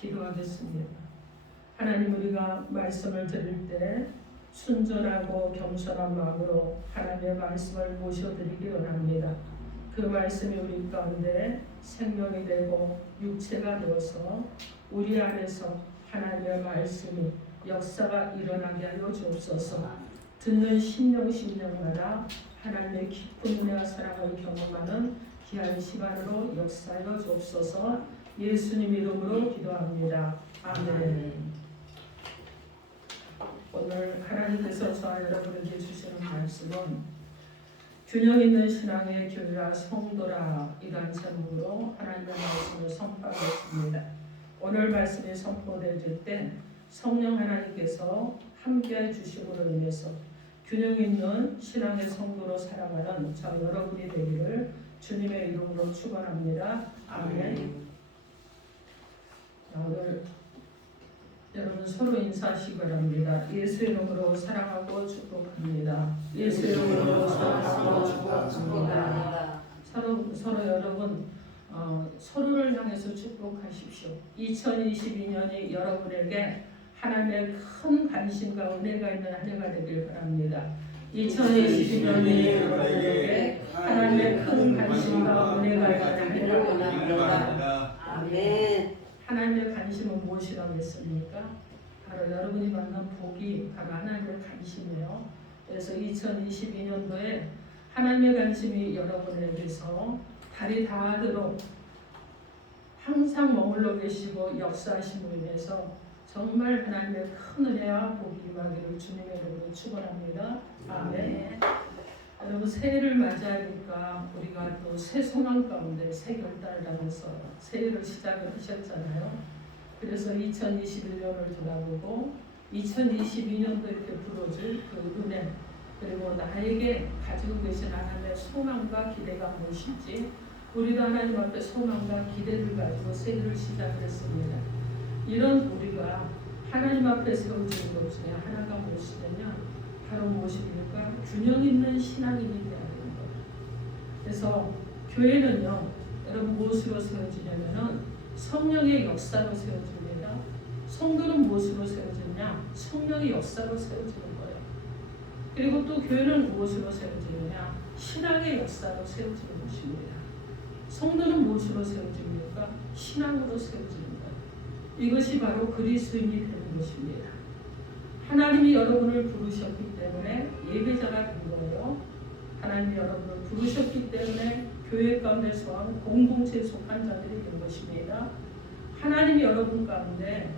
기도하겠습니다. 하나님, 우리가 말씀을 들을 때 순전하고 겸손한 마음으로 하나님의 말씀을 모셔드리기 원합니다. 그 말씀이 우리 가운데 생명이 되고 육체가 되어서 우리 안에서 하나님의 말씀이 역사가 일어나게 하여 주옵소서. 듣는 심령마다 하나님의 깊은 은혜와 사랑을 경험하는 귀한 시간으로 역사하여 주옵소서. 예수님 이름으로 기도합니다. 아멘. 오늘 하나님께서 저와 여러분에게 주시는 말씀은 균형 있는 신앙의 교회라 성도라 이란 제목으로 하나님의 말씀을 선포하겠습니다. 오늘 말씀이 선포될 때 성령 하나님께서 함께해 주심으로 인해서 균형 있는 신앙의 성도로 살아가는 저 여러분이 되기를 주님의 이름으로 축원합니다. 아멘. 오늘 여러분 서로 인사하시기 바랍니다. 예수 이름으로 사랑하고 축복합니다. 예수 이름으로 사랑하고 축복합니다. 서로 여러분 서로를 향해서 축복하십시오. 2022년이 여러분에게 하나님의 큰 관심과 은혜가 있는 한 해가 되길 바랍니다. 2022년이 여러분에게 하나님의 큰 관심과 은혜가 있는 한 해가 되길 바랍니다. 아멘. 하나님의 관심은 무엇이라고 했습니까? 바로 여러분이 만난 복이 바로 하나님의 관심이에요. 그래서 2022년도에 하나님의 관심이 여러분에게서 달이 닿도록 항상 머물러 계시고 역사하심으로 인해서 정말 하나님의 큰 은혜와 복이 임하기를 주님의 이름으로 축원합니다. 아멘. 여러분 새해를 맞이하니까 우리가 또 새 소망 가운데 새 결단을 하면서 새해를 시작을 하셨잖아요. 그래서 2021년을 돌아보고 2022년도 이렇게 불어줄 그 은혜 그리고 나에게 가지고 계신 하나님의 소망과 기대가 무엇인지 우리도 하나님 앞에 소망과 기대를 가지고 새해를 시작했습니다. 이런 우리가 하나님 앞에 세워지는 것 중에 하나가 무엇이냐면 바로 무엇입니까? 균형 있는 신앙인이 되어야 되는 거예요. 그래서 교회는요, 여러분 무엇으로 세워지냐면은 성령의 역사로 세워집니다. 성도는 무엇으로 세워지냐? 성령의 역사로 세워지는 거예요. 그리고 또 교회는 무엇으로 세워지느냐? 신앙의 역사로 세워지는 것입니다. 성도는 무엇으로 세워집니까? 신앙으로 세워지는 거예요. 이것이 바로 그리스도인이 되는 것입니다. 하나님이 여러분을 부르셨기 때문에 예배자가 된 거예요. 하나님이 여러분을 부르셨기 때문에 교회 가운데 속한 공동체에 속한 자들이 된 것입니다. 하나님이 여러분 가운데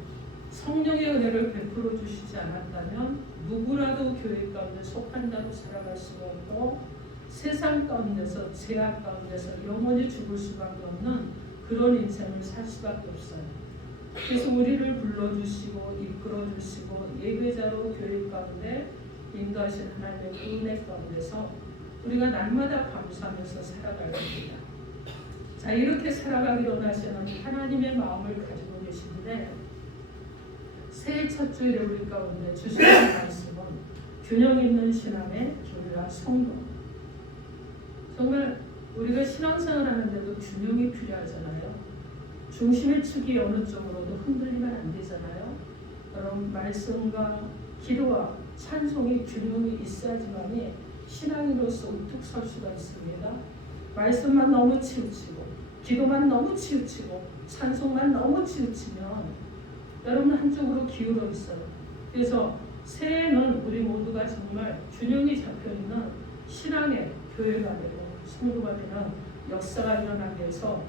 성령의 은혜를 베풀어 주시지 않았다면 누구라도 교회 가운데 속한 자로 살아갈 수가 없고 세상 가운데서 죄악 가운데서 영원히 죽을 수밖에 없는 그런 인생을 살 수밖에 없어요. 그래서 우리를 불러주시고 이끌어주시고 예배자로 교회 가운데 인도하신 하나님의 은혜 가운데서 우리가 날마다 감사하면서 살아갈 겁니다. 자, 이렇게 살아가기 원하시는 하나님의 마음을 가지고 계신데 새해 첫 주일에 우리 가운데 주시는 말씀은 균형 있는 신앙의 교회와 성도. 정말 우리가 신앙생활 하는데도 균형이 필요하잖아요. 중심의 축이 어느 쪽으로도 흔들리면 안 되잖아요. 여러분 말씀과 기도와 찬송이 균형이 있어야지만이 신앙인으로서 우뚝 설 수가 있습니다. 말씀만 너무 치우치고 기도만 너무 치우치고 찬송만 너무 치우치면 여러분 한쪽으로 기울어 있어요. 그래서 새해는 우리 모두가 정말 균형이 잡혀있는 신앙의 교회가 되고 성도가 되는 역사가 일어나게 해서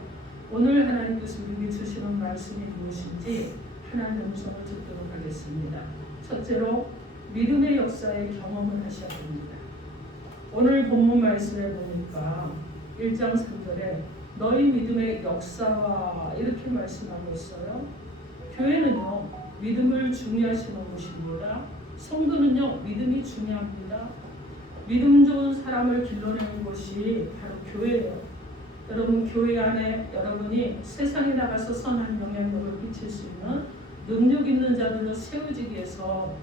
오늘 하나님께서 우리에게 주시는 말씀이 무엇인지 하나님의 음성을 듣도록 하겠습니다. 첫째로 믿음의 역사의 경험을 하셔야 됩니다. 오늘 본문 말씀에 보니까 1장 3절에 너희 믿음의 역사와 이렇게 말씀하고 있어요. 교회는요 믿음을 중요하시는 곳입니다. 성도는요 믿음이 중요합니다. 믿음 좋은 사람을 길러내는 것이 바로 교회예요. 여러분 교회 안에 여러분이 세상에 나가서 선한 영향력을 끼칠 수 있는 능력 있는 자들로 세워지기 위해서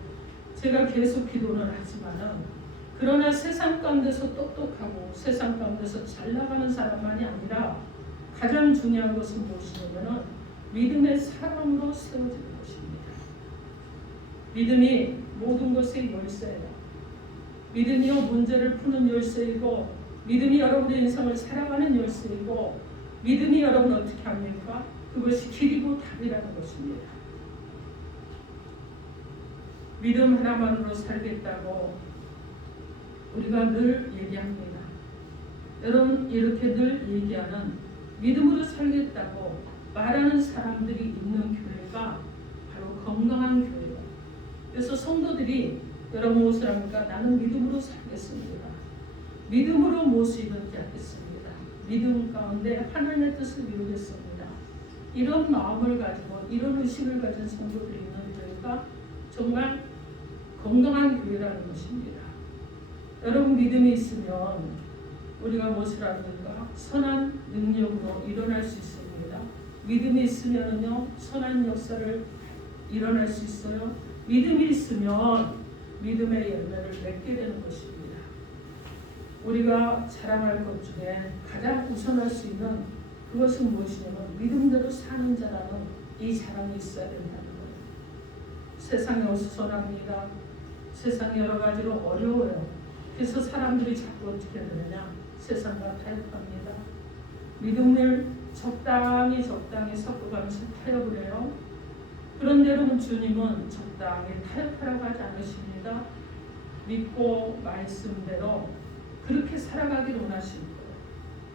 제가 계속 기도를 하지만은 그러나 세상 가운데서 똑똑하고 세상 가운데서 잘 나가는 사람만이 아니라 가장 중요한 것은 무엇이냐면은 믿음의 사람으로 세워지는 것입니다. 믿음이 모든 것의 열쇠예요. 믿음이요 문제를 푸는 열쇠이고, 믿음이 여러분의 인생을 살아가는 열쇠이고, 믿음이 여러분 어떻게 합니까? 그것이 길이고 답이라는 것입니다. 믿음 하나만으로 살겠다고 우리가 늘 얘기합니다. 여러분 이렇게 늘 얘기하는 믿음으로 살겠다고 말하는 사람들이 있는 교회가 바로 건강한 교회예요. 그래서 성도들이 여러분 무엇을 합니까? 나는 믿음으로 살겠습니다. 믿음으로 무엇을 이루지 않겠습니다. 믿음 가운데 하나님의 뜻을 이루겠습니다. 이런 마음을 가지고 이런 의식을 가진 성도들이 있는 교회가 정말 건강한 교회라는 것입니다. 여러분 믿음이 있으면 우리가 무엇을 합니까? 선한 능력으로 일어날 수 있습니다. 믿음이 있으면요 선한 역사를 일어날 수 있어요. 믿음이 있으면 믿음의 열매를 맺게 되는 것입니다. 우리가 자랑할 것 중에 가장 우선할 수 있는 그것은 무엇이냐면 믿음대로 사는 자라는 이 자랑이 있어야 된다는 거예요. 세상이 어수선합니다. 세상이 여러 가지로 어려워요. 그래서 사람들이 자꾸 어떻게 되느냐? 세상과 타협합니다. 믿음을 적당히 섞어가면서 타협을 해요. 그런데 여러분 주님은 적당히 타협하라고 하지 않으십니다. 믿고 말씀대로 그렇게 살아가기를 원하시는 거예요.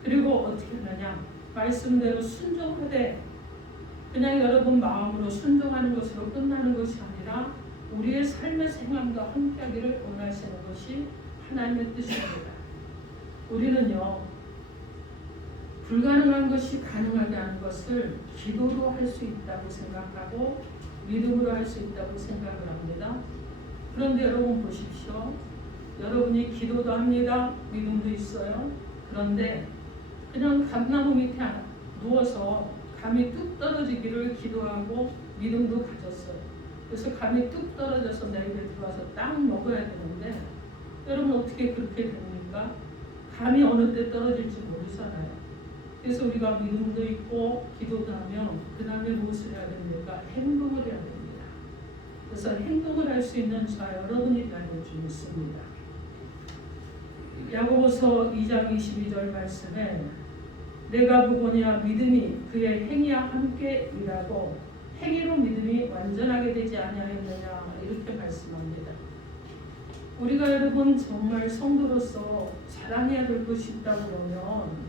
그리고 어떻게 하느냐? 말씀대로 순종하되 그냥 여러분 마음으로 순종하는 것으로 끝나는 것이 아니라 우리의 삶의 생활과 함께하기를 원하시는 것이 하나님의 뜻입니다. 우리는요 불가능한 것이 가능하게 하는 것을 기도로 할 수 있다고 생각하고 믿음으로 할 수 있다고 생각을 합니다. 그런데 여러분 보십시오. 여러분이 기도도 합니다. 믿음도 있어요. 그런데 그냥 감나무 밑에 누워서 감이 뚝 떨어지기를 기도하고 믿음도 가졌어요. 그래서 감이 뚝 떨어져서 내 입에 들어와서 딱 먹어야 되는데 여러분 어떻게 그렇게 됩니까? 감이 어느 때 떨어질지 모르잖아요. 그래서 우리가 믿음도 있고 기도도 하면 그 다음에 무엇을 해야 됩니까? 행동을 해야 됩니다. 그래서 행동을 할 수 있는 자 여러분이 되는 줄 믿습니다. 야고보서 2장 22절 말씀에 내가 보거니와 믿음이 그의 행위와 함께 일하고 행위로 믿음이 완전하게 되지 아니하였느냐 이렇게 말씀합니다. 우리가 여러분 정말 성도로서 자랑해야 될 것이 있다고 그러면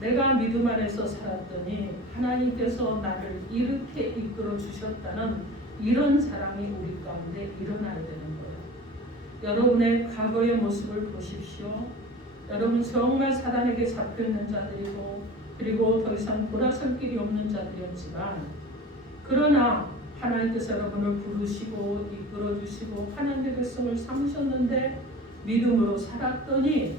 내가 믿음 안에서 살았더니 하나님께서 나를 이렇게 이끌어 주셨다는 이런 자랑이 우리 가운데 일어나야 되는 거예요. 여러분의 과거의 모습을 보십시오. 여러분 정말 사단에게 잡혀있는 자들이고 그리고 더 이상 돌아설 길이 없는 자들이었지만 그러나 하나님께서 여러분을 부르시고 이끌어주시고 하나님의 백성을 삼으셨는데 믿음으로 살았더니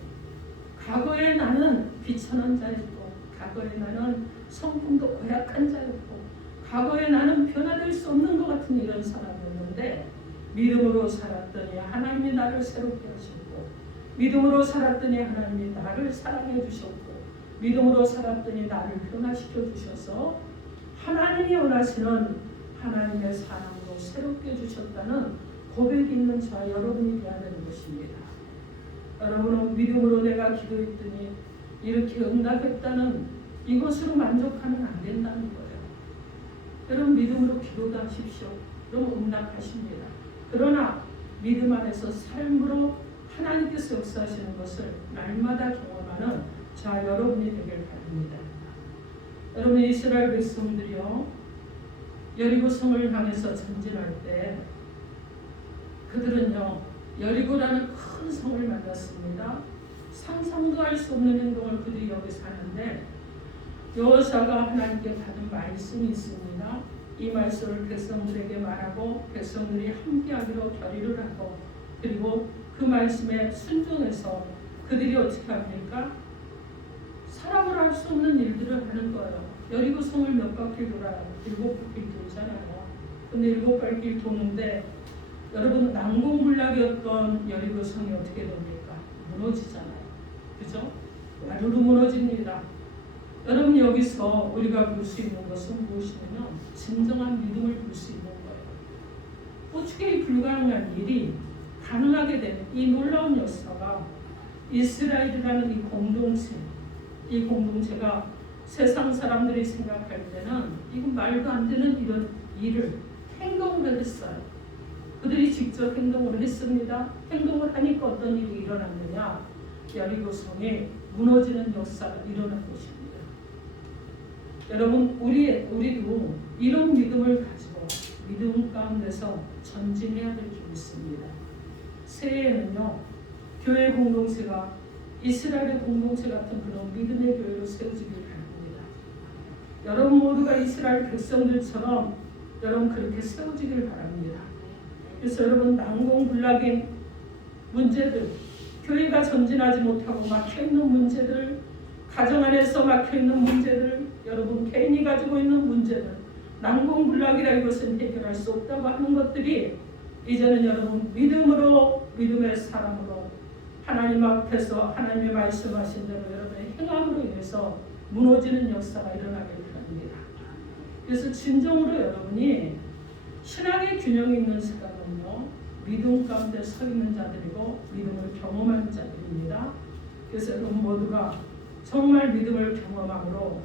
과거에 나는 비천한 자였고 과거에 나는 성품도 고약한 자였고 과거에 나는 변화될 수 없는 것 같은 이런 사람이었는데 믿음으로 살았더니 하나님이 나를 새롭게 하셨고 믿음으로 살았더니 하나님이 나를 사랑해 주셨고 믿음으로 살았더니 나를 변화시켜 주셔서 하나님이 원하시는 하나님의 사랑으로 새롭게 주셨다는 고백이 있는 자 여러분이 되어야 되는 것입니다. 여러분은 믿음으로 내가 기도했더니 이렇게 응답했다는 이것으로 만족하면 안 된다는 거예요. 여러분 믿음으로 기도도 하십시오. 그럼 응답하십니다. 그러나 믿음 안에서 삶으로 하나님께서 역사하시는 것을 날마다 경험하는 자 여러분이 되길 바랍니다. 여러분 이스라엘 백성들이요 여리고 성을 향해서 전진할 때 그들은요 여리고라는 큰 성을 만났습니다. 상상도 할 수 없는 행동을 그들이 여기서 하는데 여호사가 하나님께 받은 말씀이 있습니다. 이 말씀을 백성들에게 말하고 백성들이 함께하기로 결의를 하고 그리고 그 말씀에 순종해서 그들이 어떻게 합니까? 사람으로 할 수 없는 일들을 하는 거예요. 여리고 성을 몇 바퀴 돌아요? 7바퀴 돌잖아요. 근데 7바퀴 도는데 여러분 난공불락이었던 여리고 성이 어떻게 됩니까? 무너지잖아요. 그죠? 와르르 무너집니다. 여러분 여기서 우리가 볼 수 있는 것은 무엇이냐면 진정한 믿음을 볼 수 있는 거예요. 어떻게 불가능한 일이 가능하게 된 이 놀라운 역사가 이스라엘이라는 이 공동체가 세상 사람들이 생각할 때는 이건 말도 안 되는 이런 일을 행동을 했어요. 그들이 직접 행동을 했습니다. 행동을 하니까 어떤 일이 일어났느냐? 여리고성이 무너지는 역사가 일어난 것입니다. 여러분 우리도 이런 믿음을 가지고 믿음 가운데서 전진해야 될 줄 믿습니다. 새해에는요 교회 공동체가 이스라엘의 공동체 같은 그런 믿음의 교회로 세워지길 바랍니다. 여러분 모두가 이스라엘 백성들처럼 여러분 그렇게 세워지길 바랍니다. 그래서 여러분 난공불락인 문제들, 교회가 전진하지 못하고 막혀있는 문제들, 가정 안에서 막혀있는 문제들, 여러분 개인이 가지고 있는 문제들, 난공불락이라 이것은 해결할 수 없다고 하는 것들이 이제는 여러분 믿음으로, 믿음의 사람으로 하나님 앞에서 하나님의 말씀하신 대로 여러분의 행함으로 인해서 무너지는 역사가 일어나길 바랍니다. 그래서 진정으로 여러분이 신앙의 균형이 있는 사람은요 믿음 가운데 서 있는 자들이고 믿음을 경험하는 자들입니다. 그래서 여러분 모두가 정말 믿음을 경험함으로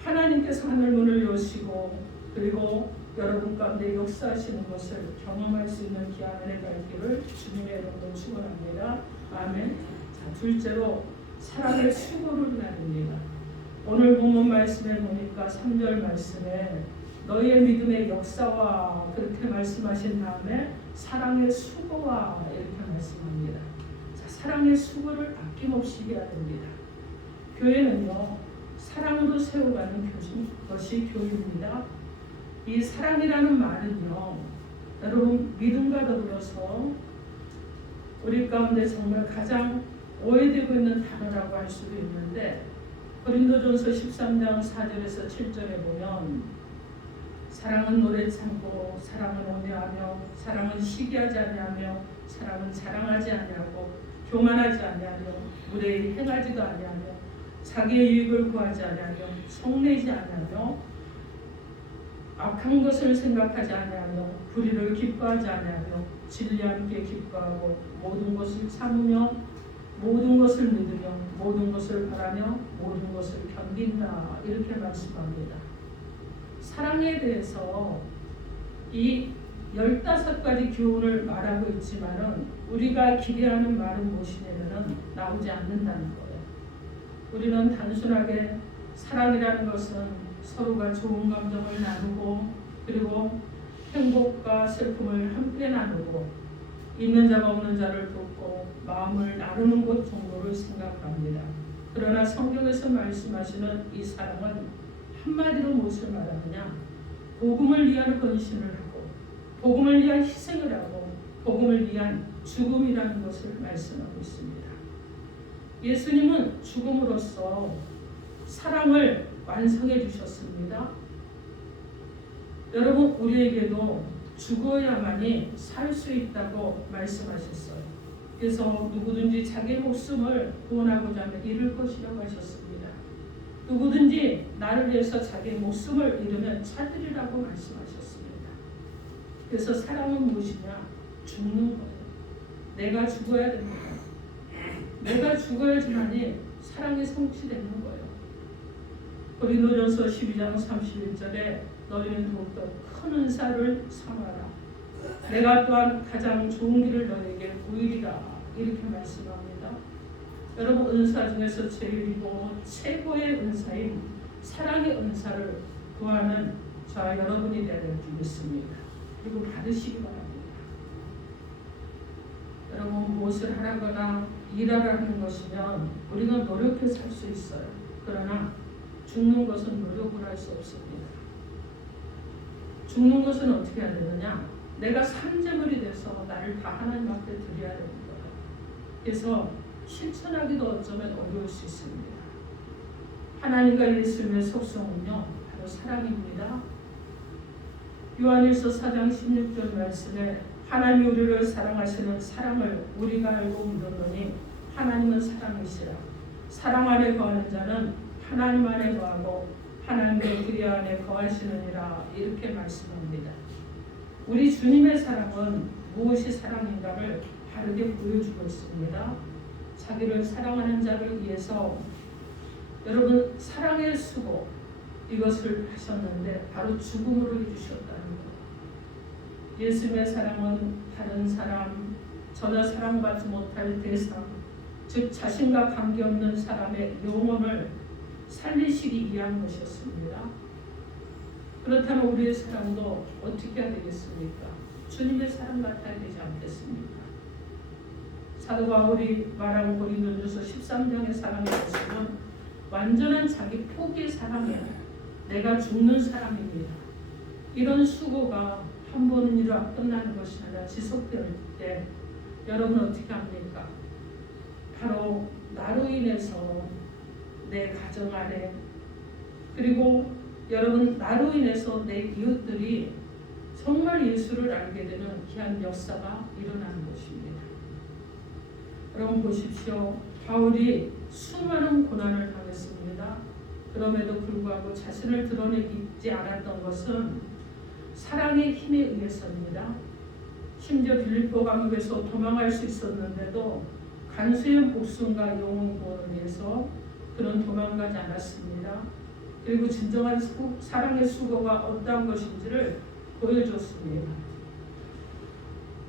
하나님께서 하늘 문을 여시고 그리고 여러분 가운데 역사하시는 것을 경험할 수 있는 귀한 은혜 받기를 주님의 이름으로 축원합니다. 아멘. 자, 둘째로 사랑의 수고를 나눕니다. 오늘 본문 말씀에 보니까 3절 말씀에 너희의 믿음의 역사와 그렇게 말씀하신 다음에 사랑의 수고와 이렇게 말씀합니다. 자, 사랑의 수고를 아낌없이 해야 됩니다. 교회는요 사랑으로 세워가는 것이 교회입니다. 이 사랑이라는 말은요 여러분 믿음과 더불어서 우리 가운데 정말 가장 오해되고 있는 단어라고 할 수도 있는데 고린도전서 13장 4절에서 7절에 보면 사랑은 노래 참고 사랑은 온유하며 사랑은 시기하지 아니하며 사랑은 자랑하지 아니하고 교만하지 아니하며 무례히 행하지도 아니하며 자기의 유익을 구하지 아니하며 성내지 아니하며 악한 것을 생각하지 아니하며 불의를 기뻐하지 아니하며 진리와 함께 기뻐하고 모든 것을 참으며 모든 것을 믿으며 모든 것을 바라며 모든 것을 견딘다 이렇게 말씀합니다. 사랑에 대해서 이 15가지 교훈을 말하고 있지만은 우리가 기대하는 말은 무엇이냐면은 나오지 않는다는 거예요. 우리는 단순하게 사랑이라는 것은 서로가 좋은 감정을 나누고 그리고 행복과 슬픔을 함께 나누고 있는 자가 없는 자를 돕고 마음을 나누는 것 정도를 생각합니다. 그러나 성경에서 말씀하시는 이 사랑은 한마디로 무엇을 말하느냐? 복음을 위한 헌신을 하고 복음을 위한 희생을 하고 복음을 위한 죽음이라는 것을 말씀하고 있습니다. 예수님은 죽음으로써 사랑을 완성해 주셨습니다. 여러분 우리에게도 죽어야만이 살 수 있다고 말씀하셨어요. 그래서 누구든지 자기 목숨을 구원하고자 하면 잃을 것이라고 하셨습니다. 누구든지 나를 위해서 자기 목숨을 잃으면 찾으리라고 말씀하셨습니다. 그래서 사랑은 무엇이냐? 죽는 거예요. 내가 죽어야 됩니다. 내가 죽어야지만이 사랑이 성취되는 거예요. 고린도전서 12장 31절에 너희는 더욱더 큰 은사를 삼아라. 내가 또한 가장 좋은 길을 너희에게 보이리라. 이렇게 말씀합니다. 여러분 은사 중에서 제일이고 최고의 은사인 사랑의 은사를 구하는 저와 여러분이 되야 될 줄 믿습니다. 그리고 받으시기 바랍니다. 여러분 무엇을 하거나 일하라는 것이면 우리가 노력해서 할 수 있어요. 그러나 죽는 것은 노력을 할 수 없습니다. 죽는 것은 어떻게 해야 되느냐? 내가 산재물이 돼서 나를 다 하나님 앞에 드려야 되는 거예요. 그래서 실천하기도 어쩌면 어려울 수 있습니다. 하나님과 예수님의 속성은요 바로 사랑입니다. 요한일서 4장 16절 말씀에 하나님이 우리를 사랑하시는 사랑을 우리가 알고 믿었노니 하나님은 사랑이시라. 사랑 안에 거하는 자는 하나님 안에 거하고 하나님의 그리 안에 거하시느니라 이렇게 말씀합니다. 우리 주님의 사랑은 무엇이 사랑인가를 바르게 보여주고 있습니다. 자기를 사랑하는 자를 위해서 여러분 사랑의 수고 이것을 하셨는데 바로 죽음으로 이루셨다는 것. 예수님의 사랑은 다른 사람, 전혀 사랑받지 못할 대상, 즉 자신과 관계없는 사람의 영혼을 살리시기 위한 것이었습니다. 그렇다면 우리의 사랑도 어떻게 해야 되겠습니까? 주님의 사랑 같아야 되지 않겠습니까? 사도 바울이 말한 고린도전서 13장의 사랑의 모습은 완전한 자기 포기의 사랑이에요. 내가 죽는 사랑입니다. 이런 수고가 한 번은 이루어 끝나는 것이 아니라 지속될 때 여러분 어떻게 합니까? 바로 나로 인해서 내 가정 안에 그리고 여러분 나로 인해서 내 이웃들이 정말 예수를 알게 되는 귀한 역사가 일어나는 것입니다. 여러분 보십시오. 바울이 수많은 고난을 당했습니다. 그럼에도 불구하고 자신을 드러내지 않았던 것은 사랑의 힘에 의해서입니다. 심지어 빌립보 감옥에서 도망할 수 있었는데도 간수의 목숨과 영혼 구원을 위해서 그는 도망가지 않았습니다. 그리고 진정한 사랑의 수고가 어떠한 것인지를 보여줬습니다.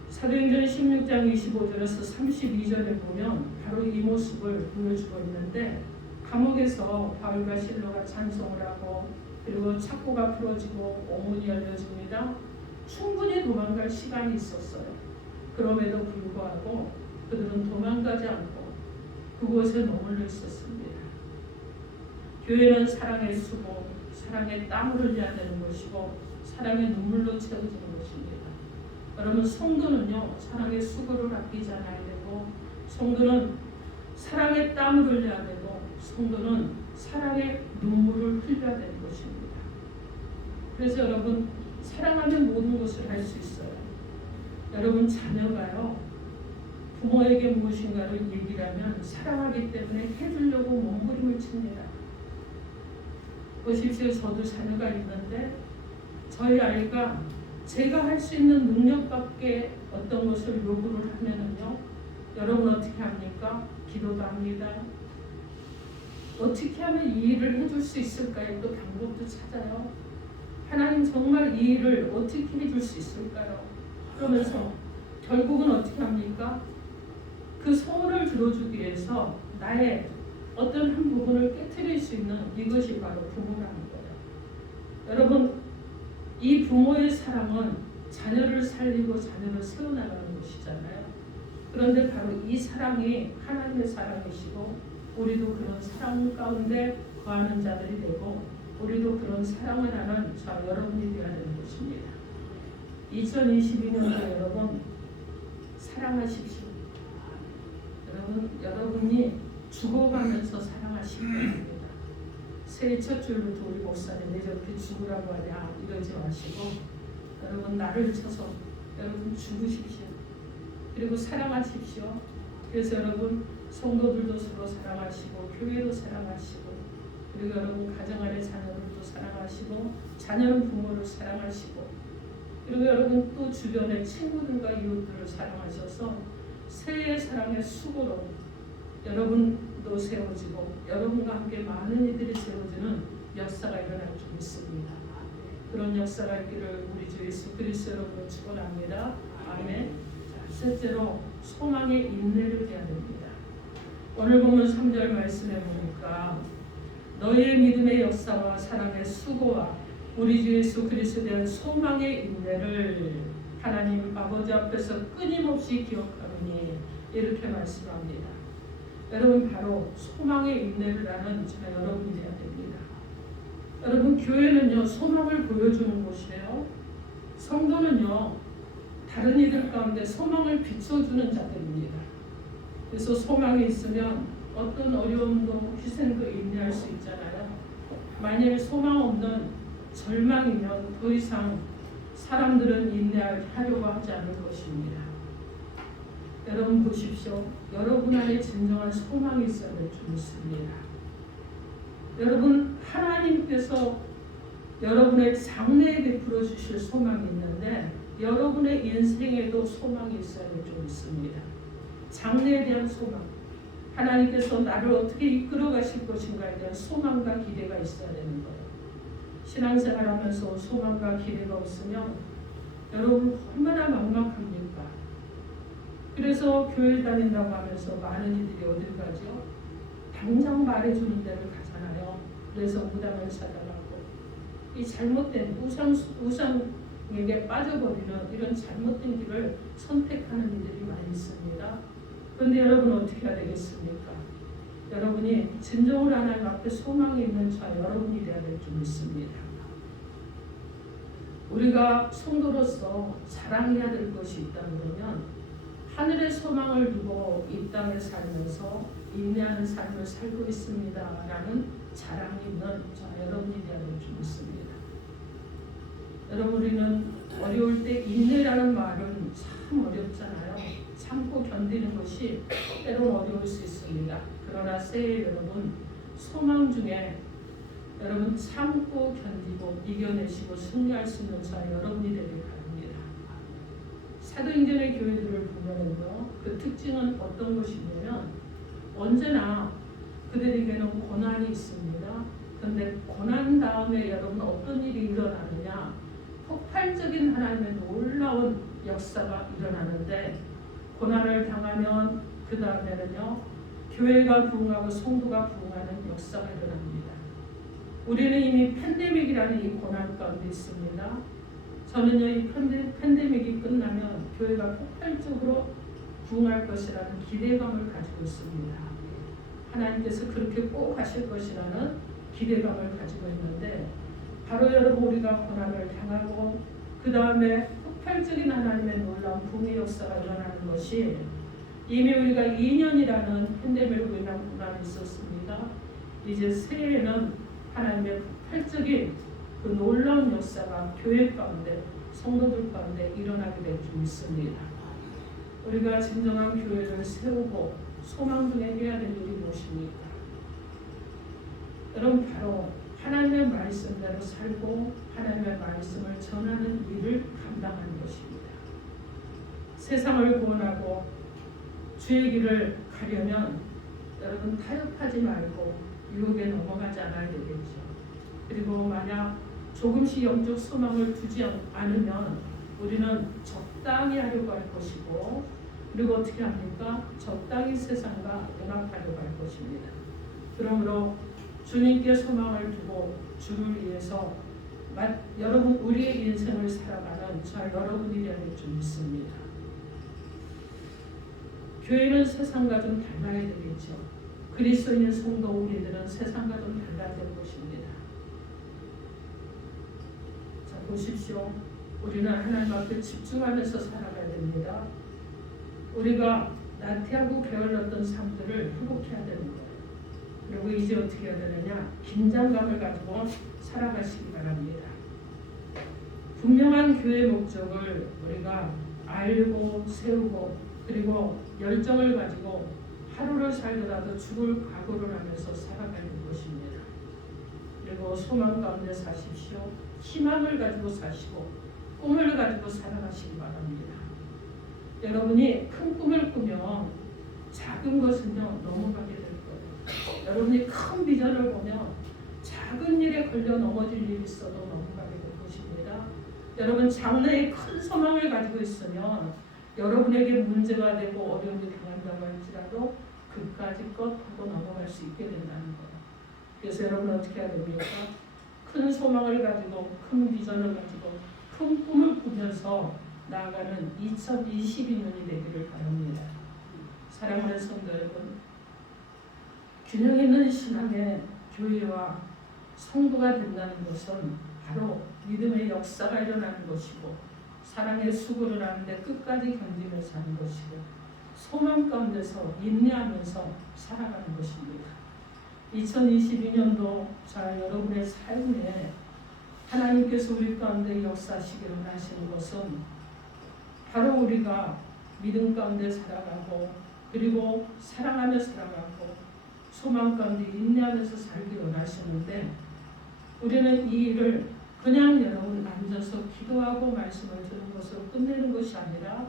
사도행전 16장 25절에서 32절에 보면 바로 이 모습을 보여주고 있는데 감옥에서 바울과 실로가 찬송을 하고 그리고 착고가 풀어지고 옥문이 열려집니다. 충분히 도망갈 시간이 있었어요. 그럼에도 불구하고 그들은 도망가지 않고 그곳에 머물러 있었습니다. 교회는 사랑의 수고, 사랑의 땀을 흘려야 되는 것이고 사랑의 눈물로 채워지는 것입니다. 여러분 성도는요 사랑의 수고를 아끼지 않아야 되고 성도는 사랑의 땀을 흘려야 되고 성도는 사랑의 눈물을 흘려야 되는 것입니다. 그래서 여러분 사랑하면 모든 것을 할 수 있어요. 여러분 자녀가요 부모에게 무엇인가를 얘기를 하면 사랑하기 때문에 해주려고 몸부림을 칩니다. 보십시오. 저도 자녀가 있는데 저희 아이가 제가 할 수 있는 능력밖에 어떤 것을 요구를 하면은요 여러분 어떻게 합니까? 기도도 합니다. 어떻게 하면 이 일을 해줄 수 있을까요? 또 방법도 찾아요. 하나님 정말 이 일을 어떻게 해줄 수 있을까요? 그러면서 결국은 어떻게 합니까? 그 소원을 들어주기 위해서 나의 어떤 한 부분을 깨트릴 수 있는 이것이 바로 부모라는 거예요. 여러분 이 부모의 사랑은 자녀를 살리고 자녀를 세워나가는 것이잖아요. 그런데 바로 이 사랑이 하나님의 사랑이시고 우리도 그런 사랑 가운데 거하는 자들이 되고 우리도 그런 사랑을 하는 저 여러분이 되어야 되는 것입니다. 2022년도 여러분 사랑하십시오. 여러분이 죽어가면서 사랑하시기 바랍니다. 새해 첫 주일부터 우리 목사님 왜 저렇게 죽으라고 하냐 이러지 마시고 여러분 나를 쳐서 여러분 죽으십시오. 그리고 사랑하십시오. 그래서 여러분 성도들도 서로 사랑하시고 교회도 사랑하시고 그리고 여러분 가정 안의 자녀들도 사랑하시고 자녀는 부모를 사랑하시고 그리고 여러분 또 주변의 친구들과 이웃들을 사랑하셔서 새해 사랑의 수고로 여러분도 세워지고 여러분과 함께 많은 이들이 세워지는 역사가 일어날 줄 믿습니다. 그런 역사가 있기를 우리 주 예수 그리스도 이름으로 축원합니다. 아멘. 셋째로 소망의 인내를 해야 됩니다. 오늘 보면 3절 말씀에 보니까 너희의 믿음의 역사와 사랑의 수고와 우리 주 예수 그리스도에 대한 소망의 인내를 하나님 아버지 앞에서 끊임없이 기억하느니 이렇게 말씀합니다. 여러분 바로 소망의 인내를 하는 저 여러분이 되어야 됩니다. 여러분 교회는요 소망을 보여주는 곳이에요. 성도는요 다른 이들 가운데 소망을 비춰주는 자들입니다. 그래서 소망이 있으면 어떤 어려움도 희생도 인내할 수 있잖아요. 만일 소망 없는 절망이면 더 이상 사람들은 인내하려고 하지 않을 것입니다. 여러분 보십시오. 여러분 안에 진정한 소망이 있어야 될 줄 믿습니다. 여러분, 하나님께서 여러분의 장래에 베풀어 주실 소망이 있는데 여러분의 인생에도 소망이 있어야 될 줄 믿습니다. 장래에 대한 소망, 하나님께서 나를 어떻게 이끌어 가실 것인가에 대한 소망과 기대가 있어야 되는 거예요. 신앙생활하면서 소망과 기대가 없으면 여러분 얼마나 막막합니까? 그래서 교회 다닌다고 하면서 많은 이들이 어딜 가죠? 당장 말해주는 데를 가잖아요. 그래서 무당을 찾아가고 이 잘못된 우상에게 빠져버리는 이런 잘못된 길을 선택하는 이들이 많이 있습니다. 그런데 여러분 어떻게 해야 되겠습니까? 여러분이 진정으로 하나님 앞에 소망이 있는 자 여러분이 되어야 될 줄 믿습니다. 우리가 성도로서 자랑해야 될 것이 있다면 하늘의 소망을 두고 이 땅에 살면서 인내하는 삶을 살고 있습니다 라는 자랑이 있는 자 여러분이 되어야 될 줄 믿습니다. 여러분, 우리는 어려울 때 인내라는 말은 참 어렵잖아요. 참고 견디는 것이 때론 어려울 수 있습니다. 그러나 새해 여러분, 소망 중에 여러분 참고 견디고 이겨내시고 승리할 수 있는 자 여러분이 되길 바랍니다. 사도행전의 교회들을 보면요, 그 특징은 어떤 것이냐면 언제나 그들에게는 고난이 있습니다. 그런데 고난 다음에 여러분 어떤 일이 일어나느냐, 폭발적인 하나님의 놀라운 역사가 일어나는데, 고난을 당하면 그 다음에는요 교회가 부흥하고 성도가 부흥하는 역사가 일어납니다. 우리는 이미 팬데믹이라는 이 고난 가운데 있습니다. 저는요 이 팬데믹이 끝나면 교회가 폭발적으로 부흥할 것이라는 기대감을 가지고 있습니다. 하나님께서 그렇게 꼭 하실 것이라는 기대감을 가지고 있는데, 바로 여러분 우리가 고난을 당하고 그 다음에 폭발적인 하나님의 놀라운 부흥의 역사가 일어나는 것이, 이미 우리가 2년이라는 팬데믹으로 인한 고난이 있었습니다. 이제 새해에는 하나님의 폭발적인 그 놀라운 역사가 교회 가운데 성도들 가운데 일어나게 될 줄 믿습니다. 우리가 진정한 교회를 세우고 소망 중에 해야 될 일이 무엇입니까? 여러분, 바로 하나님의 말씀대로 살고 하나님의 말씀을 전하는 일을 감당하는 것입니다. 세상을 구원하고 주의 길을 가려면 여러분 타협하지 말고 유혹에 넘어가지 않아야 되겠죠. 그리고 만약 조금씩 영적 소망을 두지 않으면 우리는 적당히 하려고 할 것이고, 그리고 어떻게 합니까? 적당히 세상과 연합하려고 할 것입니다. 그러므로 주님께 소망을 두고 주를 위해서 여러분 우리의 인생을 살아가는 저 여러분이 되어야 될 줄 믿습니다. 교회는 세상과 좀 달라야 되겠죠. 그리스도인의 성도 우리들은 세상과 좀 달라야 될 것입니다. 자, 보십시오. 우리는 하나님 앞에 집중하면서 살아가야 됩니다. 우리가 나태하고 게을렀던 삶들을 회복해야 되는 거예요. 그리고 이제 어떻게 해야 되느냐? 긴장감을 가지고 살아가시기 바랍니다. 분명한 교회의 목적을 우리가 알고 세우고 그리고 열정을 가지고 하루를 살더라도 죽을 각오를 하면서 살아가는 것입니다. 그리고 소망 가운데 사십시오. 희망을 가지고 사시고 꿈을 가지고 살아가시기 바랍니다. 여러분이 큰 꿈을 꾸면 작은 것은요 넘어가게 될 거예요. 여러분이 큰 비전을 보면 작은 일에 걸려 넘어질 일이 있어도 넘어가게 될 것입니다. 여러분 장래에 큰 소망을 가지고 있으면 여러분에게 문제가 되고 어려움이 당한다고 할지라도 그까지 것 하고 넘어갈 수 있게 된다는 거예요. 그래서 여러분 어떻게 해야 됩니까? 큰 소망을 가지고 큰 비전을 가지고 큰 꿈을 꾸면서 나아가는 2022년이 되기를 바랍니다. 사랑하는 성도 여러분, 균형 있는 신앙의 교회와 성도가 된다는 것은 바로 믿음의 역사가 일어나는 것이고 사랑의 수고를 하는데 끝까지 견디면서 하는 것이고 소망 가운데서 인내하면서 살아가는 것입니다. 2022년도 자 여러분의 삶에 하나님께서 우리 가운데 역사하시기를 원하시는 것은 바로 우리가 믿음 가운데 살아가고 그리고 사랑하며 살아가고 소망 가운데 인내하면서 살기 원하시는데 우리는 이 일을 그냥 여러분 앉아서 기도하고 말씀을 듣는 것으로 끝내는 것이 아니라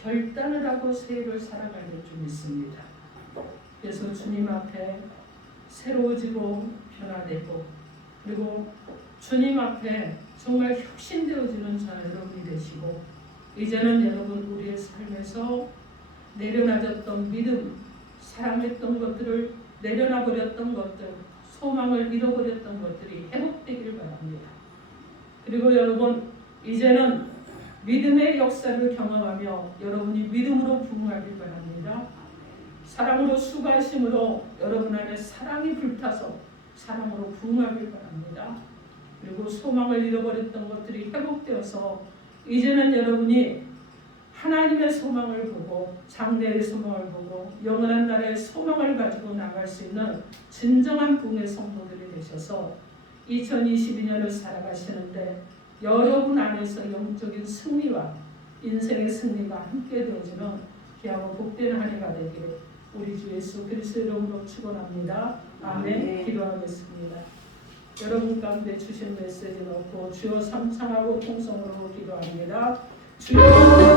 결단을 하고 새해를 살아가야 될 줄 믿습니다. 그래서 주님 앞에 새로워지고 변화되고 그리고 주님 앞에 정말 혁신되어지는 자 여러분이 되시고 이제는 여러분 우리의 삶에서 내려놔졌던 믿음, 사랑했던 것들을 내려놔버렸던 것들, 소망을 잃어버렸던 것들이 회복되기를 바랍니다. 그리고 여러분 이제는 믿음의 역사를 경험하며 여러분이 믿음으로 부흥하길 바랍니다. 사랑으로 수고하심으로 여러분 안에 사랑이 불타서 사랑으로 부흥하길 바랍니다. 그리고 소망을 잃어버렸던 것들이 회복되어서 이제는 여러분이 하나님의 소망을 보고 장래의 소망을 보고 영원한 나라의 소망을 가지고 나갈 수 있는 진정한 부흥의 성도들이 되셔서 2022년을 살아가시는데 여러분 안에서 영적인 승리와 인생의 승리가 함께 되어지는 귀하고 복된 한 해가 되기를 우리 주 예수 그리스도의 이름으로 축원합니다. 아멘. 기도하겠습니다. 여러분 가운데 주신 메시지 놓고 주여 삼창하고 통성으로 기도합니다. 주여